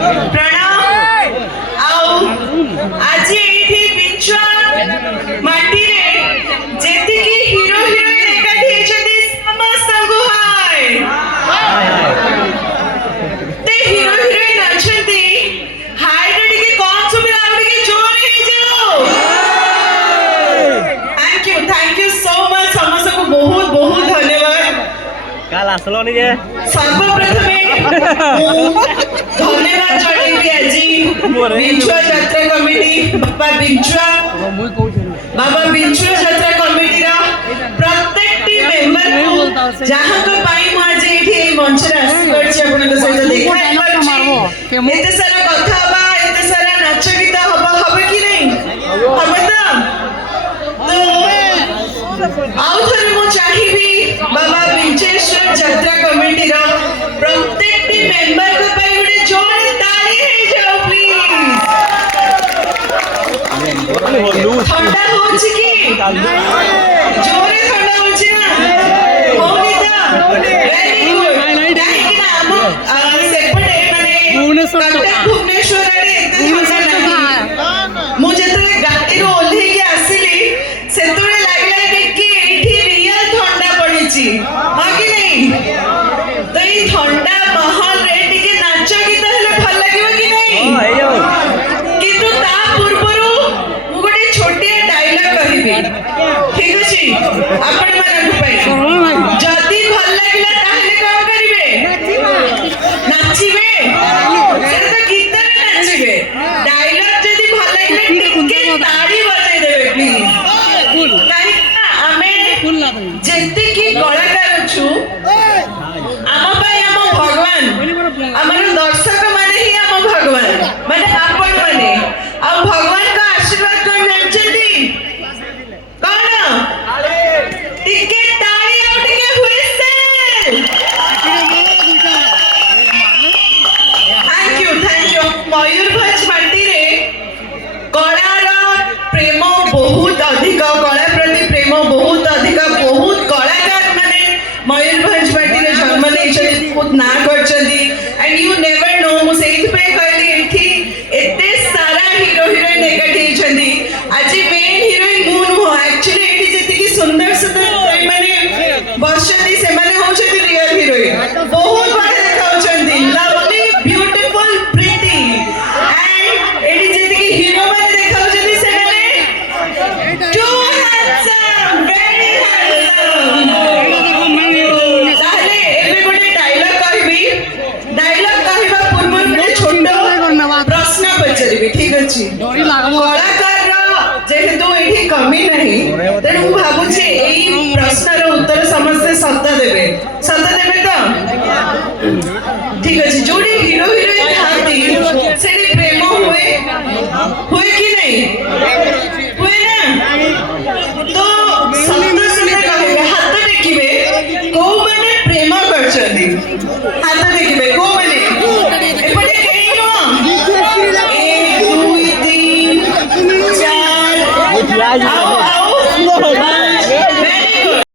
प्रणाम आओ आज एठी बिंचुआ माटी रे जेति की हीरो हीरोइन एकाठी हेचती समस्त को हाय ते हीरो हीरोइन अछंती हाय रे के कौन सुबह आवड़ी के जोर हे जाओ थैंक यू सो मच समस्त को बहुत बहुत धन्यवाद काल आसलो नहीं जे सर्वप्रथमे धन्यवाद जणाइबी आजी बिंचुआ यात्रा कमिटी बाबा बिंचुआ यात्रा कमिटी रा प्रत्येक टी मेंबर को जहां को पाई म आज एठी मंच रे आसी परछि आपन के सहित देखा परछि एते सारा कथा बा एते सारा नाच गीत हबो कि नहीं हबो तो आउ थरे मो चाहिबी बाबा बिंचेश्वर यात्रा कमिटी रा प्रत्येक टी मेंबर को पाई गुडे जोर ताली हे जाओ प्लीज ठंडा होछि की जोरे ठंडा होछि ना होनी ता वेरी गुड काहे ना हम सेपटे माने भुवनेश्वर रे एते ठंडा नाही मु जेतरे गाडी रो ओल्हे के आसीली सेतरे लागला कि एठी रियल ठंडा पड़िछि हां कि नहीं तो ई ठंडा माहौल रे टिके नाच गीत हेले भल लागिबो कि नहीं किंतु ता पूर्वरु मु गोटे छोटिया डायलॉग कहिबी ठीक अछि आपण मानन पई जदी भल लागिला ताहेले कोन करिवे नाचिबे से तो गीत रे नाचिबे डायलॉग जदी भल लागिला टिके ताड़ी बजाई देबे प्लीज काहे ना आमे जेते की कलाकार छु आम पाई आम भगवान आमर दर्शक माने ही आम भगवान माने आपण माने आ भगवान का आशीर्वाद कोन जानछथि कोन टिके ताली आ टिके हुइसेल थैंक यू मयूरभंज माटी रे कलार प्रेम बहुत अधिक कला प्रति प्रेम बहुत अधिक बहुत कलाकार माने मयूरभंज माटी रे जन्म लेछथि बहुत ना करछथि एंड यू नेवर नो मु सेथ पे कहली एठी एते सारा हीरो हीरोइन एकाठी छथि आज मेन हीरोइन मु नो एक्चुअली एठी जेति की सुंदर सुंदर माने बसछथि से माने होछथि रियल हीरोइन बहुत बड़े देखाउछथि लवली ब्यूटीफुल प्रीटी एंड एठी जेति की हीरो माने देखाउछथि से माने टू हैंडसम वेरी हैंडसम ताले एबे गोटे डायलॉग कहबी डायलॉग कहबा पूर्व गोटे छोटो प्रश्न पचरिबी ठीक अछि कलाकार जेहेतु एठी कमी नहीं तेणु मु भाबुछि एई प्रश्नर उत्तर समस्त सत देबे तो ठीक अछि जोडी